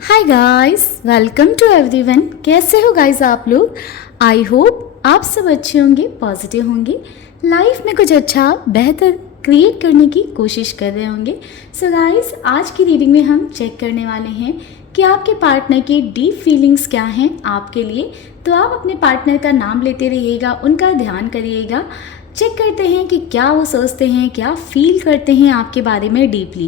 Hi guys, welcome to everyone. कैसे हो guys आप लोग? आई होप आप सब अच्छे होंगे, पॉजिटिव होंगे, लाइफ में कुछ अच्छा बेहतर क्रिएट करने की कोशिश कर रहे होंगे। सो गाइस, आज की रीडिंग में हम चेक करने वाले हैं कि आपके पार्टनर की डीप फीलिंग्स क्या हैं आपके लिए। तो आप अपने पार्टनर का नाम लेते रहिएगा, उनका ध्यान करिएगा। चेक करते हैं कि क्या वो सोचते हैं, क्या फील करते हैं आपके बारे में डीपली।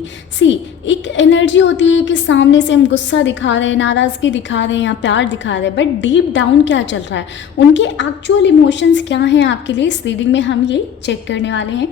एक एनर्जी होती है कि सामने से हम गुस्सा दिखा रहे हैं, नाराज़गी दिखा रहे हैं या प्यार दिखा रहे हैं, बट डीप डाउन क्या चल रहा है, उनके एक्चुअल इमोशंस क्या हैं आपके लिए। इस रीडिंग में हम ये चेक करने वाले हैं।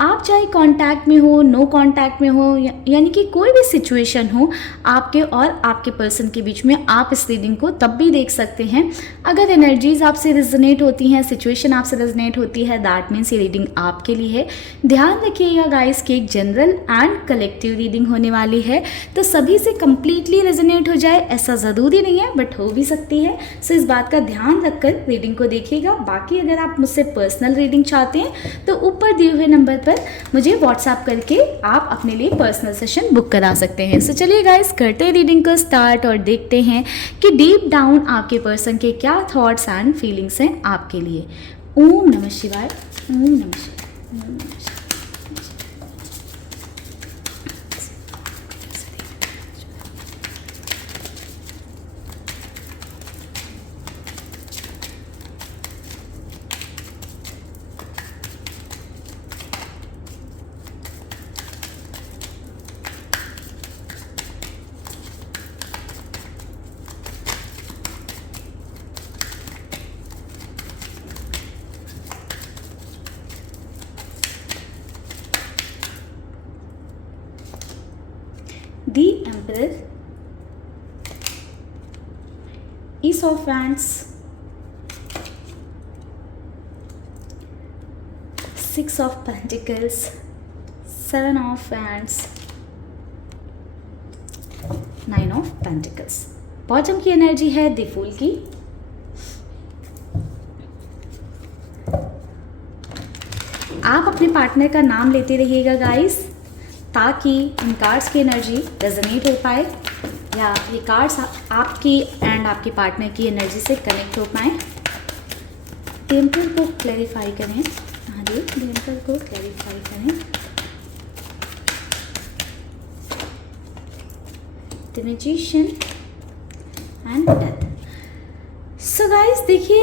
आप चाहे कांटेक्ट में हो, नो कांटेक्ट में हो, यानी कि कोई भी सिचुएशन हो आपके और आपके पर्सन के बीच में, आप इस रीडिंग को तब भी देख सकते हैं। अगर एनर्जीज आपसे रेजोनेट होती हैं, सिचुएशन आपसे रेजोनेट होती है, दैट मीन्स ये रीडिंग आपके लिए है। ध्यान रखिएगा गाइस कि एक जनरल एंड कलेक्टिव रीडिंग होने वाली है, तो सभी से कंप्लीटली रेजोनेट हो जाए ऐसा ज़रूरी नहीं है, बट हो भी सकती है। सो इस बात का ध्यान रखकर रीडिंग को देखिएगा। बाकी अगर आप मुझसे पर्सनल रीडिंग चाहते हैं तो ऊपर दिए हुए नंबर पर मुझे व्हाट्सएप करके आप अपने लिए पर्सनल सेशन बुक करा सकते हैं। सो चलिए गाइस, करते हैं रीडिंग को स्टार्ट और देखते हैं कि डीप डाउन आपके पर्सन के क्या थॉट्स एंड फीलिंग्स हैं आपके लिए। ओम नमः शिवाय, ओम नमः शिवाय, ओम नमः शिवाय। The Emperor, Ace of Wands, Six of Pentacles, Seven of Wands, Nine of Pentacles। Bottom की एनर्जी है द फूल की। आप अपने पार्टनर का नाम लेते रहिएगा गाइस, ताकि इन कार्ड्स की एनर्जी रेजोनेट हो पाए या ये कार्ड्स आपकी एंड आपके पार्टनर की एनर्जी से कनेक्ट हो पाए। टेम्पल को क्लैरिफाई करें, हाँ जी, टेम्पल को क्लैरिफाई करें। The magician and death. So guys देखिए,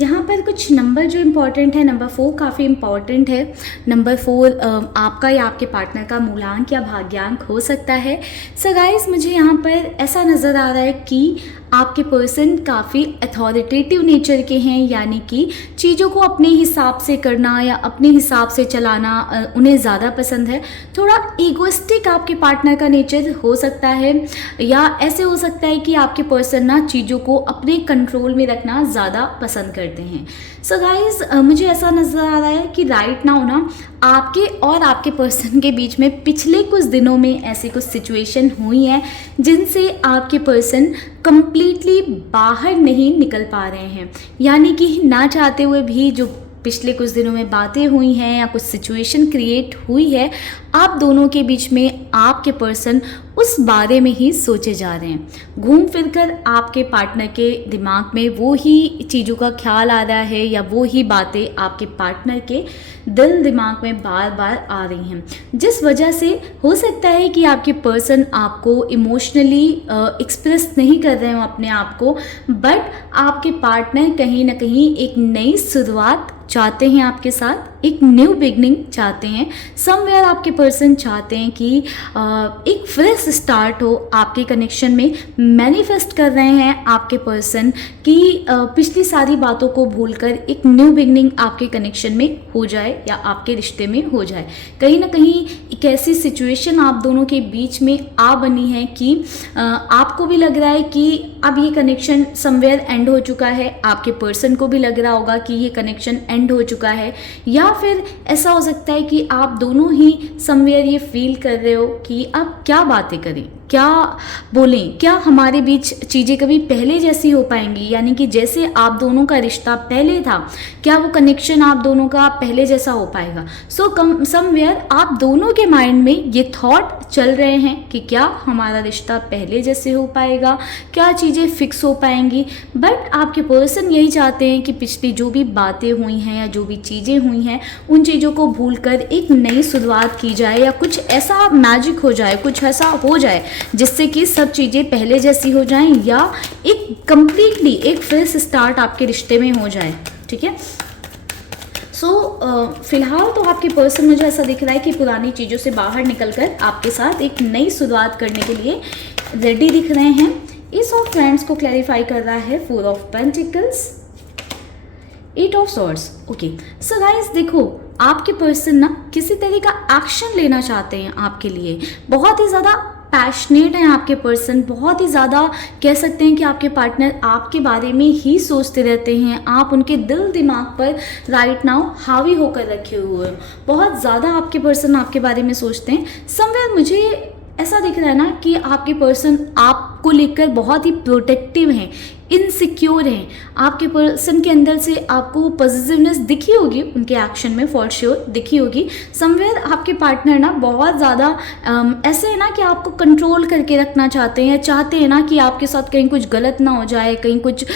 यहाँ पर कुछ नंबर जो इम्पॉर्टेंट है, नंबर 4 काफ़ी इम्पॉर्टेंट है। नंबर 4 आपका या आपके पार्टनर का मूलांक या भाग्यांक हो सकता है। सो गाइस, मुझे यहाँ पर ऐसा नज़र आ रहा है कि आपके पर्सन काफ़ी अथॉरिटेटिव नेचर के हैं, यानी कि चीज़ों को अपने हिसाब से करना या अपने हिसाब से चलाना उन्हें ज़्यादा पसंद है। थोड़ा ईगोइस्टिक आपके पार्टनर का नेचर हो सकता है, या ऐसे हो सकता है कि आपके पर्सन ना चीज़ों को अपने कंट्रोल में रखना ज़्यादा पसंद करते हैं। सो गाइस, मुझे ऐसा नज़र आ रहा है कि राइट नाउ ना आपके और आपके पर्सन के बीच में पिछले कुछ दिनों में ऐसी कुछ सिचुएशन हुई है जिनसे आपके पर्सन कंप्लीटली बाहर नहीं निकल पा रहे हैं, यानी कि ना चाहते हुए भी जो पिछले कुछ दिनों में बातें हुई हैं या कुछ सिचुएशन क्रिएट हुई है आप दोनों के बीच में, आपके पर्सन उस बारे में ही सोचे जा रहे हैं। घूम फिर कर आपके पार्टनर के दिमाग में वो ही चीज़ों का ख्याल आ रहा है या वो ही बातें आपके पार्टनर के दिल दिमाग में बार बार आ रही हैं, जिस वजह से हो सकता है कि आपके पर्सन आपको इमोशनली एक्सप्रेस नहीं कर रहे हो अपने आप को, बट आपके पार्टनर कहीं ना कहीं एक नई शुरुआत चाहते हैं आपके साथ, एक न्यू बिगनिंग चाहते हैं। समवेयर आपके पर्सन चाहते हैं कि एक फ्रेश स्टार्ट हो आपके कनेक्शन में। मैनिफेस्ट कर रहे हैं आपके पर्सन कि पिछली सारी बातों को भूलकर एक न्यू बिगनिंग आपके कनेक्शन में हो जाए या आपके रिश्ते में हो जाए। कहीं ना कहीं एक ऐसी सिचुएशन आप दोनों के बीच में आ बनी है कि आपको भी लग रहा है कि अब ये कनेक्शन समवेयर एंड हो चुका है, आपके पर्सन को भी लग रहा होगा कि ये कनेक्शन एंड हो चुका है, या फिर ऐसा हो सकता है कि आप दोनों ही समवेयर ये फील कर रहे हो कि अब क्या बातें करें। क्या बोलें, क्या हमारे बीच चीज़ें कभी पहले जैसी हो पाएंगी, यानी कि जैसे आप दोनों का रिश्ता पहले था, क्या वो कनेक्शन आप दोनों का पहले जैसा हो पाएगा। सो समवेयर आप दोनों के माइंड में ये थॉट चल रहे हैं कि क्या हमारा रिश्ता पहले जैसे हो पाएगा, क्या चीज़ें फिक्स हो पाएंगी। बट आपके पर्सन यही चाहते हैं कि पिछली जो भी बातें हुई हैं या जो भी चीज़ें हुई हैं उन चीज़ों को भूलकर एक नई शुरुआत की जाए, या कुछ ऐसा मैजिक हो जाए, कुछ ऐसा हो जाए जिससे कि सब चीज़ें पहले जैसी हो जाएं, या एक कंप्लीटली एक फ्रेश स्टार्ट आपके रिश्ते में हो जाए। ठीक है। फिलहाल तो आपके पर्सन मुझे ऐसा दिख रहा है कि पुरानी चीज़ों से बाहर निकलकर आपके साथ एक नई शुरुआत करने के लिए रेडी दिख रहे हैं। एस ऑफ फ्रेंड्स को क्लैरिफाई कर रहा है 4 of pentacles, 8 of swords. Okay, so guys देखो, आपके पर्सन ना किसी तरह का एक्शन लेना चाहते हैं आपके लिए, बहुत ही ज़्यादा पैशनेट हैं आपके पर्सन, बहुत ही ज़्यादा कह सकते हैं कि आपके पार्टनर आपके बारे में ही सोचते रहते हैं, आप उनके दिल दिमाग पर राइट नाउ हावी होकर रखे हुए हैं, बहुत ज़्यादा आपके पर्सन आपके बारे में सोचते हैं। समवेयर मुझे ऐसा दिख रहा है ना कि आपके पर्सन आपको लेकर बहुत ही प्रोटेक्टिव हैं, इनसिक्योर हैं। आपके पर्सन के अंदर से आपको पॉजिटिवनेस दिखी होगी, उनके एक्शन में फॉर श्योर दिखी होगी। समवेयर आपके पार्टनर ना बहुत ज़्यादा ऐसे है ना कि आपको कंट्रोल करके रखना चाहते हैं, चाहते हैं ना कि आपके साथ कहीं कुछ गलत ना हो जाए, कहीं कुछ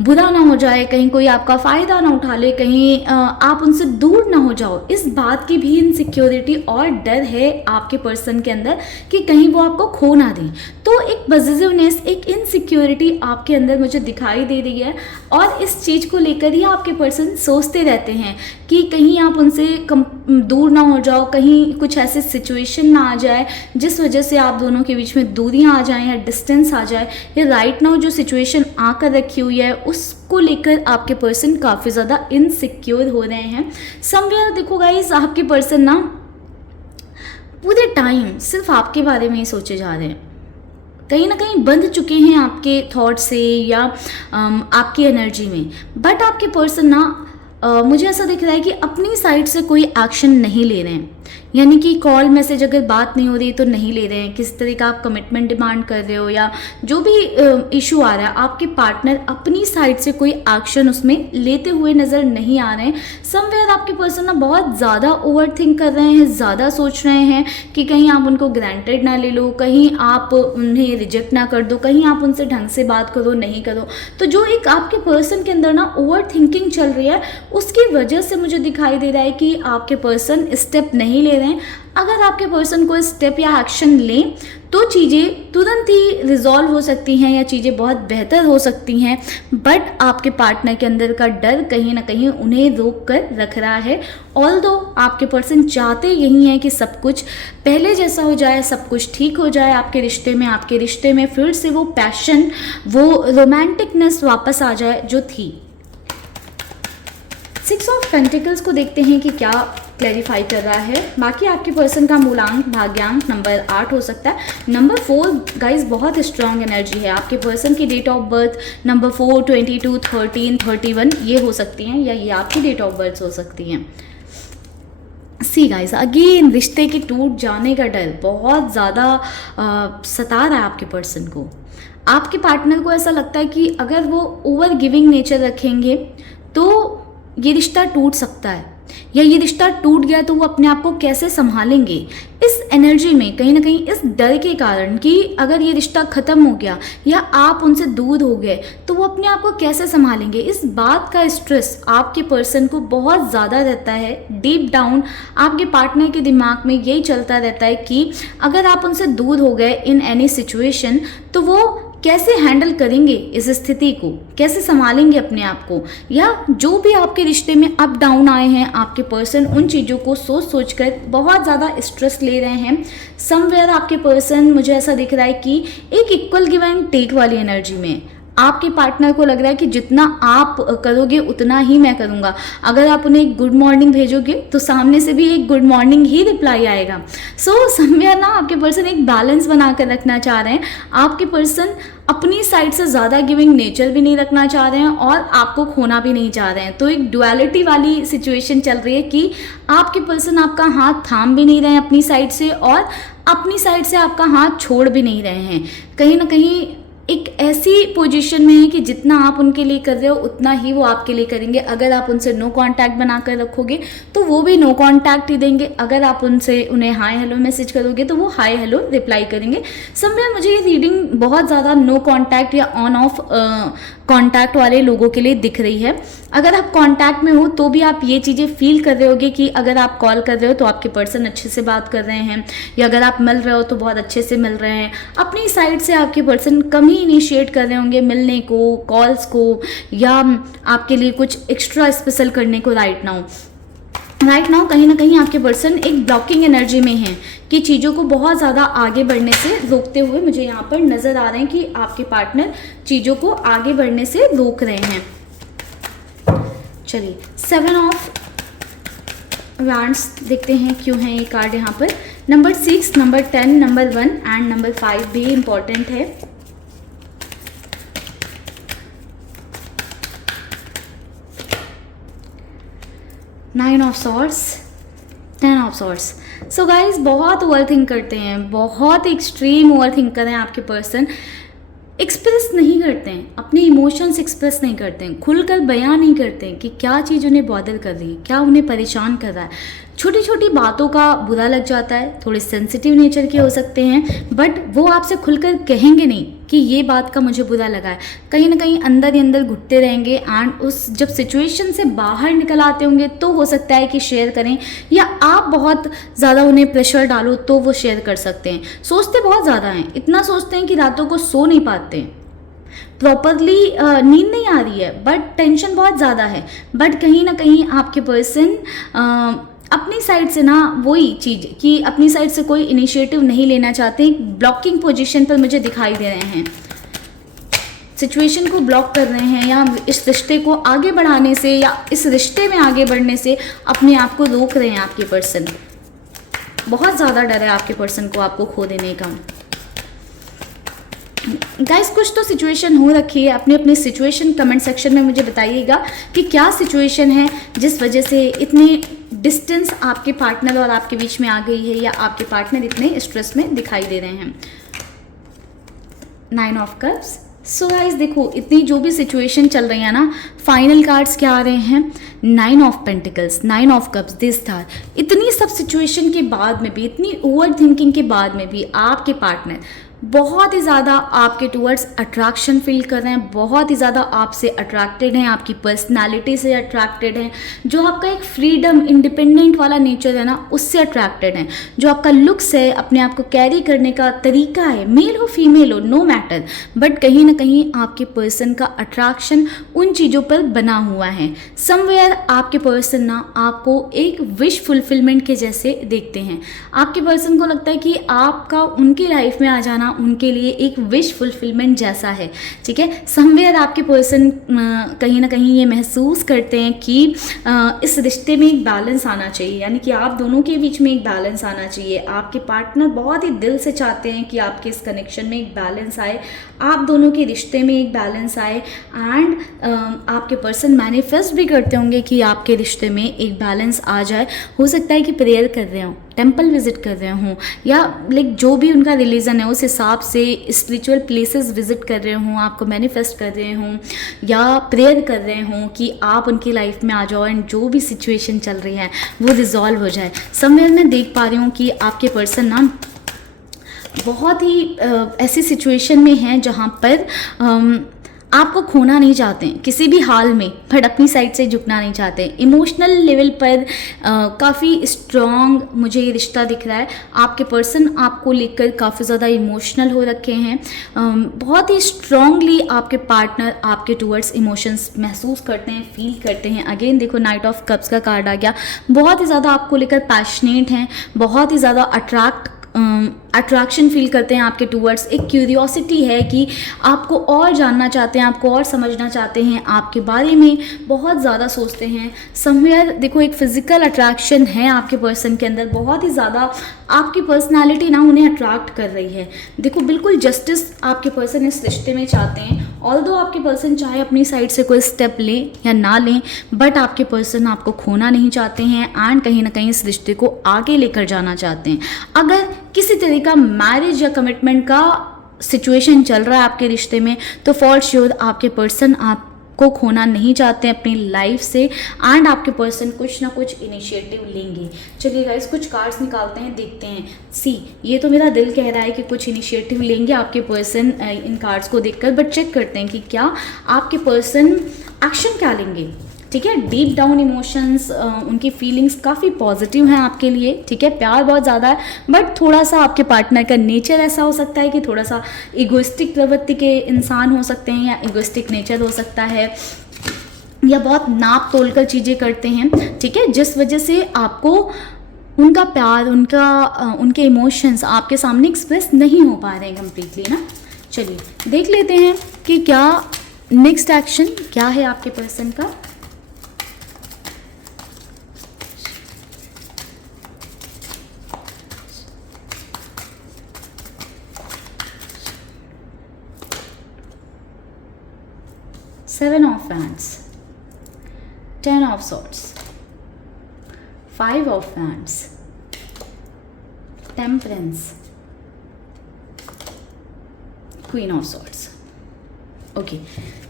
बुरा ना हो जाए, कहीं कोई आपका फ़ायदा ना उठा ले, कहीं आप उनसे दूर ना हो जाओ। इस बात की भी इनसिक्योरिटी और डर है आपके पर्सन के अंदर कि कहीं वो आपको खो ना दें। तो एक पॉजिटिवनेस, एक इनसिक्योरिटी आपके अंदर मुझे दिखाई दे रही है, और इस चीज़ को लेकर ही आपके पर्सन सोचते रहते हैं कि कहीं आप उनसे दूर ना हो जाओ, कहीं कुछ ऐसे सिचुएशन ना आ जाए जिस वजह से आप दोनों के बीच में दूरियां आ जाएं या डिस्टेंस आ जाए, या राइट नाउ जो सिचुएशन आकर रखी हुई है उसको लेकर आपके पर्सन काफ़ी ज़्यादा इनसिक्योर हो रहे हैं। समवेयर देखो गाइस, आपके पर्सन ना पूरे टाइम सिर्फ आपके बारे में ही सोचे जा रहे हैं, कहीं ना कहीं बंध चुके हैं आपके थॉट से या आपकी एनर्जी में। बट आपके पर्सन ना मुझे ऐसा दिख रहा है कि अपनी साइड से कोई एक्शन नहीं ले रहे हैं, यानी कि कॉल मैसेज अगर बात नहीं हो रही तो नहीं ले रहे हैं, किस तरह का आप कमिटमेंट डिमांड कर रहे हो या जो भी इशू आ रहा है, आपके पार्टनर अपनी साइड से कोई एक्शन उसमें लेते हुए नज़र नहीं आ रहे हैं। समवेयर आपके पर्सन ना बहुत ज़्यादा ओवर थिंक कर रहे हैं, ज़्यादा सोच रहे हैं कि कहीं आप उनको ग्रांटेड ना ले लो, कहीं आप उन्हें रिजेक्ट ना कर दो, कहीं आप उनसे ढंग से बात करो नहीं करो। तो जो एक आपके पर्सन के अंदर ना ओवर थिंकिंग चल रही है, उसकी वजह से मुझे दिखाई दे रहा है कि आपके पर्सन स्टेप नहीं ले रहे हैं। अगर आपके पर्सन को स्टेप या एक्शन लें तो चीज़ें तुरंत ही रिजॉल्व हो सकती हैं या चीज़ें बहुत बेहतर हो सकती हैं। बट आपके पार्टनर के अंदर का डर कहीं ना कहीं उन्हें रोक कर रख रहा है। ऑल्दो आपके पर्सन चाहते यही हैं कि सब कुछ पहले जैसा हो जाए, सब कुछ ठीक हो जाए आपके रिश्ते में फिर से वो पैशन, वो रोमांटिकनेस वापस आ जाए जो थी। 6 ऑफ पेंटिकल्स को देखते हैं कि क्या क्लैरिफाई कर रहा है। बाकी आपके पर्सन का मूलांक भाग्यांक नंबर 8 हो सकता है। नंबर 4 गाइज बहुत स्ट्रांग एनर्जी है। आपके पर्सन की डेट ऑफ बर्थ नंबर 4, 22, 13, 31 ये हो सकती हैं, या ये आपकी डेट ऑफ बर्थ हो सकती हैं। सी गाइस, अगेन रिश्ते के टूट जाने का डर बहुत ज़्यादा सता रहा है आपके पर्सन को। आपके पार्टनर को ऐसा लगता है कि अगर वो ओवर गिविंग नेचर रखेंगे तो ये रिश्ता टूट सकता है, या ये रिश्ता टूट गया तो वो अपने आप को कैसे संभालेंगे। इस एनर्जी में कहीं ना कहीं इस डर के कारण कि अगर ये रिश्ता ख़त्म हो गया या आप उनसे दूर हो गए तो वो अपने आप को कैसे संभालेंगे, इस बात का स्ट्रेस आपके पर्सन को बहुत ज़्यादा रहता है। डीप डाउन आपके पार्टनर के दिमाग में यही चलता रहता है कि अगर आप उनसे दूर हो गए इन एनी सिचुएशन तो वो कैसे हैंडल करेंगे इस स्थिति को, कैसे संभालेंगे अपने आप को, या जो भी आपके रिश्ते में अप डाउन आए हैं आपके पर्सन उन चीज़ों को सोच सोच कर बहुत ज़्यादा स्ट्रेस ले रहे हैं। समवेयर आपके पर्सन मुझे ऐसा दिख रहा है कि एक इक्वल गिव एंड टेक वाली एनर्जी में आपके पार्टनर को लग रहा है कि जितना आप करोगे उतना ही मैं करूँगा। अगर आप उन्हें एक गुड मॉर्निंग भेजोगे तो सामने से भी एक गुड मॉर्निंग ही रिप्लाई आएगा। सो समवेयर ना आपके पर्सन एक बैलेंस बना कर रखना चाह रहे हैं। आपके पर्सन अपनी साइड से ज़्यादा गिविंग नेचर भी नहीं रखना चाह रहे हैं और आपको खोना भी नहीं चाह रहे हैं। तो एक डुअलिटी वाली सिचुएशन चल रही है कि आपके पर्सन आपका हाथ थाम भी नहीं रहे हैं अपनी साइड से, और अपनी साइड से आपका हाथ छोड़ भी नहीं रहे हैं, कहीं ना कहीं एक ऐसी पोजीशन में है कि जितना आप उनके लिए कर रहे हो उतना ही वो आपके लिए करेंगे। अगर आप उनसे नो कांटेक्ट बनाकर रखोगे तो वो भी नो कांटेक्ट ही देंगे, अगर आप उन्हें हाय हेलो मैसेज करोगे तो वो हाय हेलो रिप्लाई करेंगे। समवेयर मुझे ये रीडिंग बहुत ज़्यादा नो कांटेक्ट या ऑन ऑफ कांटेक्ट वाले लोगों के लिए दिख रही है। अगर आप कांटेक्ट में हो तो भी आप ये चीज़ें फील कर रहे होगे कि अगर आप कॉल कर रहे हो तो आपके पर्सन अच्छे से बात कर रहे हैं, या अगर आप मिल रहे हो तो बहुत अच्छे से मिल रहे हैं। अपनी साइड से आपके पर्सन कम ही इनिशिएट कर रहे होंगे मिलने को, कॉल्स को, या आपके लिए कुछ एक्स्ट्रा स्पेशल करने को। राइट नाउ कहीं ना कहीं आपके पर्सन एक ब्लॉकिंग एनर्जी में हैं कि चीज़ों को बहुत ज़्यादा आगे बढ़ने से रोकते हुए मुझे यहाँ पर नज़र आ रहे हैं कि आपके पार्टनर चीज़ों को आगे बढ़ने से रोक रहे हैं। चलिए 7 ऑफ वांड्स देखते हैं क्यों है ये कार्ड यहाँ पर। Number 6, number 10, number 1 and number 5 भी इम्पॉर्टेंट है। Nine of swords, 10 of swords. So guys बहुत ओवर थिंक करते हैं, बहुत एक्सट्रीम ओवर थिंकर हैं आपके पर्सन। एक्सप्रेस नहीं करते हैं, अपने इमोशंस एक्सप्रेस नहीं करते हैं, खुलकर बयान नहीं करते हैं कि क्या चीज़ उन्हें बॉदर कर रही है, क्या उन्हें परेशान कर रहा है। छोटी छोटी बातों का बुरा लग जाता है, थोड़े सेंसिटिव नेचर के हो सकते हैं, बट वो आपसे खुलकर कहेंगे नहीं कि ये बात का मुझे बुरा लगा है। कहीं ना कहीं अंदर ही अंदर घुटते रहेंगे एंड उस जब सिचुएशन से बाहर निकल आते होंगे तो हो सकता है कि शेयर करें, या आप बहुत ज़्यादा उन्हें प्रेशर डालो तो वो शेयर कर सकते हैं। सोचते बहुत ज़्यादा हैं, इतना सोचते हैं कि रातों को सो नहीं पाते हैं, प्रॉपरली नींद नहीं आ रही है, बट टेंशन बहुत ज़्यादा है। बट कहीं ना कहीं आपके पर्सन अपनी साइड से ना वही चीज़ कि अपनी साइड से कोई इनिशिएटिव नहीं लेना चाहते, ब्लॉकिंग पोजीशन पर मुझे दिखाई दे रहे हैं, सिचुएशन को ब्लॉक कर रहे हैं, या इस रिश्ते को आगे बढ़ाने से या इस रिश्ते में आगे बढ़ने से अपने आप को रोक रहे हैं। आपके पर्सन बहुत ज़्यादा डर है आपके पर्सन को आपको खो देने का। गाइस कुछ तो सिचुएशन हो रखी है, अपनी अपनी सिचुएशन कमेंट सेक्शन में मुझे बताइएगा कि क्या सिचुएशन है जिस वजह से इतने डिस्टेंस आपके पार्टनर और आपके बीच में आ गई है, या आपके पार्टनर इतने स्ट्रेस में दिखाई दे रहे हैं। 9 ऑफ कप्स। सो गाइस देखो इतनी जो भी सिचुएशन चल रही है ना, फाइनल कार्ड्स क्या आ रहे हैं, 9 of pentacles, 9 of cups, this star. इतनी सब सिचुएशन के बाद में भी, इतनी ओवर थिंकिंग के बाद में भी आपके पार्टनर बहुत ही ज़्यादा आपके टूवर्ड्स अट्रैक्शन फील कर रहे हैं, बहुत ही ज़्यादा आपसे अट्रैक्टेड हैं, आपकी पर्सनालिटी से अट्रैक्टेड हैं, जो आपका एक फ्रीडम इंडिपेंडेंट वाला नेचर है ना उससे अट्रैक्टेड हैं, जो आपका लुक्स है, अपने आप को कैरी करने का तरीका है, मेल हो फीमेल हो नो मैटर, बट कहीं ना कहीं आपके पर्सन का अट्रैक्शन उन चीज़ों पर बना हुआ है। समवेयर आपके पर्सन ना आपको एक विश फुलफिलमेंट के जैसे देखते हैं। आपके पर्सन को लगता है कि आपका उनकी लाइफ में आ जाना उनके लिए एक विश फुलफिलमेंट जैसा है, ठीक है। समवेयर आपके पर्सन कहीं ना कहीं ये महसूस करते हैं कि इस रिश्ते में एक बैलेंस आना चाहिए, यानी कि आप दोनों के बीच में एक बैलेंस आना चाहिए। आपके पार्टनर बहुत ही दिल से चाहते हैं कि आपके इस कनेक्शन में एक बैलेंस आए, आप दोनों के रिश्ते में एक बैलेंस आए, एंड आपके पर्सन मैनिफेस्ट भी करते होंगे कि आपके रिश्ते में एक बैलेंस आ जाए। हो सकता है कि प्रेयर कर रहे हों, टेंपल विजिट कर रहे हों, या लाइक जो भी उनका रिलीजन है उस हिसाब से स्पिरिचुअल प्लेसेस विजिट कर रहे हों, आपको मैनिफेस्ट कर रहे हों, या प्रेयर कर रहे हों कि आप उनकी लाइफ में आ जाओ एंड जो भी सिचुएशन चल रही है वो रिजॉल्व हो जाए। समवेयर मैं देख पा रही हूँ कि आपके पर्सन ना बहुत ही ऐसी सिचुएशन में हैं जहाँ पर आपको खोना नहीं चाहते हैं किसी भी हाल में, बट अपनी साइड से झुकना नहीं चाहते। इमोशनल लेवल पर काफ़ी स्ट्रॉन्ग मुझे ये रिश्ता दिख रहा है। आपके पर्सन आपको लेकर काफ़ी ज़्यादा इमोशनल हो रखे हैं, बहुत ही स्ट्रांगली आपके पार्टनर आपके टूवर्ड्स इमोशंस महसूस करते हैं, फील करते हैं। अगेन देखो नाइट ऑफ कप्स का कार्ड आ गया, बहुत ही ज़्यादा आपको लेकर पैशनेट हैं, बहुत ही ज़्यादा अट्रैक्शन फील करते हैं आपके टूवर्ड्स। एक क्यूरियोसिटी है कि आपको और जानना चाहते हैं, आपको और समझना चाहते हैं, आपके बारे में बहुत ज़्यादा सोचते हैं। समवेयर देखो एक फिजिकल अट्रैक्शन है आपके पर्सन के अंदर, बहुत ही ज़्यादा आपकी पर्सनालिटी ना उन्हें अट्रैक्ट कर रही है। देखो बिल्कुल जस्टिस आपके पर्सन इस रिश्ते में चाहते हैं। ऑल्दो आपके पर्सन चाहे अपनी साइड से कोई स्टेप लें या ना लें, बट आपके पर्सन आपको खोना नहीं चाहते हैं एंड कहीं ना कहीं इस रिश्ते को आगे लेकर जाना चाहते हैं। अगर किसी तरह का मैरिज या कमिटमेंट का सिचुएशन चल रहा है आपके रिश्ते में, तो फॉर श्योर आपके पर्सन आपको खोना नहीं चाहते हैं अपनी लाइफ से, एंड आपके पर्सन कुछ ना कुछ इनिशिएटिव लेंगे। चलिए गाइस कुछ कार्ड्स निकालते हैं, देखते हैं। सी, ये तो मेरा दिल कह रहा है कि कुछ इनिशिएटिव लेंगे आपके पर्सन इन कार्ड्स को देखकर, बट चेक करते हैं कि क्या आपके पर्सन एक्शन क्या लेंगे। ठीक है, डीप डाउन इमोशंस, उनकी फीलिंग्स काफ़ी पॉजिटिव हैं आपके लिए। ठीक है, प्यार बहुत ज़्यादा है, बट थोड़ा सा आपके पार्टनर का नेचर ऐसा हो सकता है कि थोड़ा सा इगोइस्टिक प्रवृत्ति के इंसान हो सकते हैं, या इगोइस्टिक नेचर हो सकता है, या बहुत नाप तोल कर चीज़ें करते हैं। ठीक है, जिस वजह से आपको उनका प्यार, उनके इमोशंस आपके सामने एक्सप्रेस नहीं हो पा रहे हैं कम्प्लीटली ना। चलिए देख लेते हैं कि क्या नेक्स्ट एक्शन क्या है आपके पर्सन का। Seven of Wands, Ten of Swords, Five of Wands, Temperance, Queen of Swords. Okay,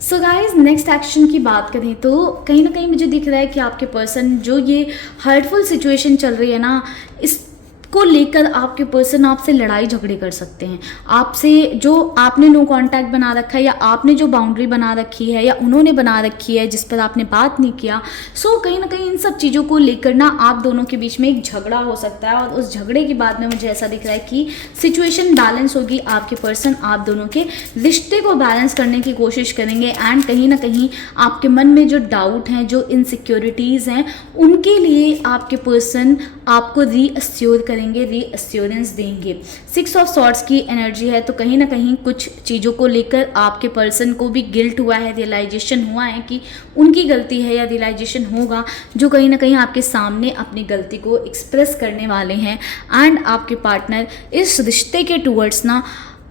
so guys next action की बात करें तो कहीं ना कहीं मुझे दिख रहा है कि आपके पर्सन जो ये हर्टफुल सिचुएशन चल रही है ना, इसको लेकर आपके पर्सन आपसे लड़ाई झगड़े कर सकते हैं। आपसे जो आपने नो कांटेक्ट बना रखा है, या आपने जो बाउंड्री बना रखी है, या उन्होंने बना रखी है जिस पर आपने बात नहीं किया, सो कहीं ना कहीं इन सब चीज़ों को लेकर ना आप दोनों के बीच में एक झगड़ा हो सकता है, और उस झगड़े के बाद में मुझे ऐसा दिख रहा है कि सिचुएशन बैलेंस होगी। आपके पर्सन आप दोनों के रिश्ते को बैलेंस करने की कोशिश करेंगे, एंड कहीं ना कहीं आपके मन में जो डाउट हैं, जो इनसिक्योरिटीज़ हैं, उनके लिए आपके पर्सन आपको रीअश्योर करेंगे, रीअश्योरेंस देंगे। सिक्स ऑफ सॉर्ड्स की एनर्जी है, तो कहीं ना कहीं कुछ चीज़ों को लेकर आपके पर्सन को भी गिल्ट हुआ है, रियलाइजेशन हुआ है कि उनकी गलती है, या रियलाइजेशन होगा जो कहीं ना कहीं आपके सामने अपनी गलती को एक्सप्रेस करने वाले हैं। एंड आपके पार्टनर इस रिश्ते के टूवर्ड्स ना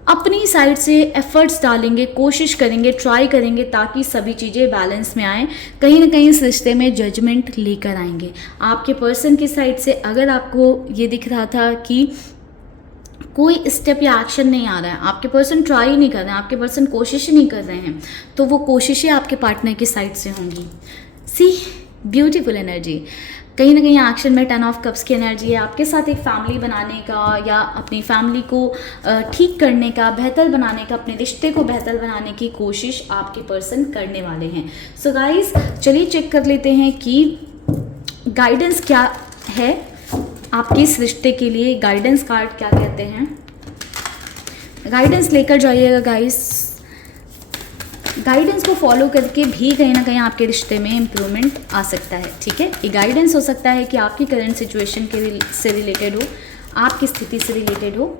अपनी साइड से एफर्ट्स डालेंगे, कोशिश करेंगे, ट्राई करेंगे ताकि सभी चीज़ें बैलेंस में आएँ। कहीं ना कहीं इस रिश्ते में जजमेंट लेकर आएंगे। आपके पर्सन की साइड से अगर आपको ये दिख रहा था कि कोई स्टेप या एक्शन नहीं आ रहा है, आपके पर्सन ट्राई नहीं कर रहे हैं, आपके पर्सन कोशिश नहीं कर रहे हैं, तो वो कोशिशें आपके पार्टनर की साइड से होंगी। सी, ब्यूटीफुल एनर्जी। कहीं ना कहीं एक्शन में 10 ऑफ कप्स की एनर्जी है। आपके साथ एक फैमिली बनाने का, या अपनी फैमिली को ठीक करने का, बेहतर बनाने का, अपने रिश्ते को बेहतर बनाने की कोशिश आपके पर्सन करने वाले हैं। सो गाइस चलिए चेक कर लेते हैं कि गाइडेंस क्या है आपके इस रिश्ते के लिए। गाइडेंस कार्ड क्या कहते हैं, गाइडेंस लेकर जाइएगा गाइस। गाइडेंस को फॉलो करके भी कहीं ना कहीं आपके रिश्ते में इम्प्रूवमेंट आ सकता है। ठीक है, ये गाइडेंस हो सकता है कि आपकी करंट सिचुएशन से रिलेटेड हो, आपकी स्थिति से रिलेटेड हो।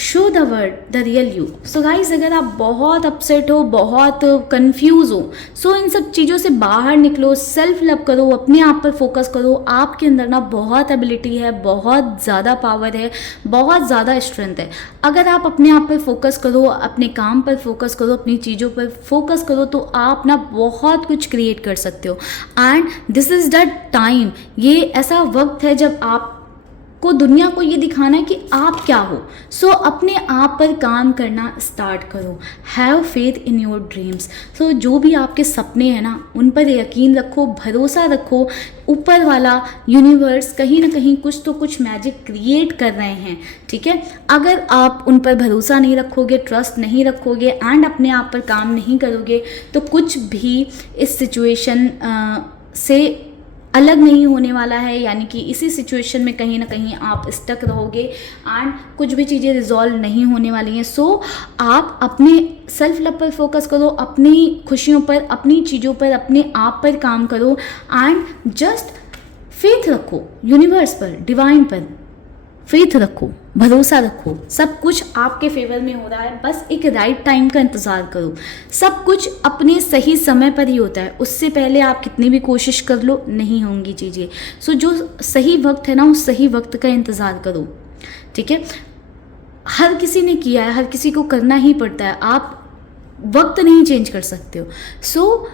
Show the word the real you. So guys अगर आप बहुत अपसेट हो, बहुत कंफ्यूज हो, सो इन सब चीज़ों से बाहर निकलो, सेल्फ लव करो, अपने आप पर फोकस करो। आपके अंदर ना बहुत एबिलिटी है, बहुत ज़्यादा पावर है, बहुत ज़्यादा स्ट्रेंथ है। अगर आप अपने आप पर फोकस करो, अपने काम पर फोकस करो, अपनी चीज़ों पर फोकस करो, तो आप ना बहुत कुछ क्रिएट कर सकते हो। And this is the time, ये ऐसा वक्त है जब आप को दुनिया को ये दिखाना है कि आप क्या हो। सो अपने आप पर काम करना स्टार्ट करो। Have faith in your dreams. So जो भी आपके सपने हैं ना, उन पर यकीन रखो, भरोसा रखो। ऊपर वाला यूनिवर्स कहीं ना कहीं कुछ तो कुछ मैजिक क्रिएट कर रहे हैं। ठीक है, अगर आप उन पर भरोसा नहीं रखोगे, ट्रस्ट नहीं रखोगे, एंड अपने आप पर काम नहीं करोगे, तो कुछ भी इस सिचुएशन से अलग नहीं होने वाला है। यानी कि इसी सिचुएशन में कहीं ना कहीं आप स्टक रहोगे, एंड कुछ भी चीज़ें रिजॉल्व नहीं होने वाली हैं। सो आप अपने सेल्फ लव पर फोकस करो, अपनी खुशियों पर, अपनी चीज़ों पर, अपने आप पर काम करो, एंड जस्ट फेथ रखो यूनिवर्स पर, डिवाइन पर फेथ रखो, भरोसा रखो। सब कुछ आपके फेवर में हो रहा है, बस एक राइट टाइम का इंतज़ार करो। सब कुछ अपने सही समय पर ही होता है, उससे पहले आप कितनी भी कोशिश कर लो नहीं होंगी चीज़ें। सो जो सही वक्त है ना, उस सही वक्त का इंतज़ार करो। ठीक है, हर किसी ने किया है, हर किसी को करना ही पड़ता है, आप वक्त नहीं चेंज कर सकते हो। सो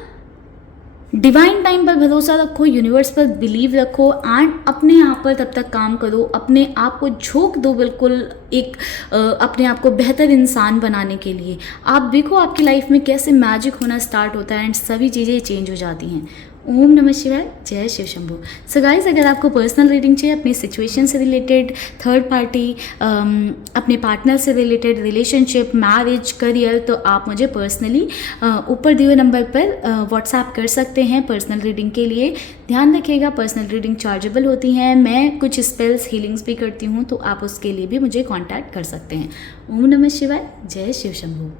डिवाइन टाइम पर भरोसा रखो, यूनिवर्स पर बिलीव रखो एंड अपने आप पर तब तक काम करो, अपने आप को झोंक दो बिल्कुल एक अपने आप को बेहतर इंसान बनाने के लिए। आप देखो आपकी लाइफ में कैसे मैजिक होना स्टार्ट होता है एंड सभी चीज़ें चेंज हो जाती हैं। ओम नमः शिवाय, जय शिव शंभू। सो गाइस, अगर आपको पर्सनल रीडिंग चाहिए अपनी सिचुएशन से रिलेटेड, थर्ड पार्टी, अपने पार्टनर से रिलेटेड, रिलेशनशिप, मैरिज, करियर, तो आप मुझे पर्सनली ऊपर दिए हुए नंबर पर व्हाट्सएप कर सकते हैं पर्सनल रीडिंग के लिए। ध्यान रखिएगा पर्सनल रीडिंग चार्जेबल होती हैं, मैं कुछ स्पेल्स हीलिंग्स भी करती हूँ, तो आप उसके लिए भी मुझे कॉन्टैक्ट कर सकते हैं। ओम नमः शिवाय, जय शिव शंभू।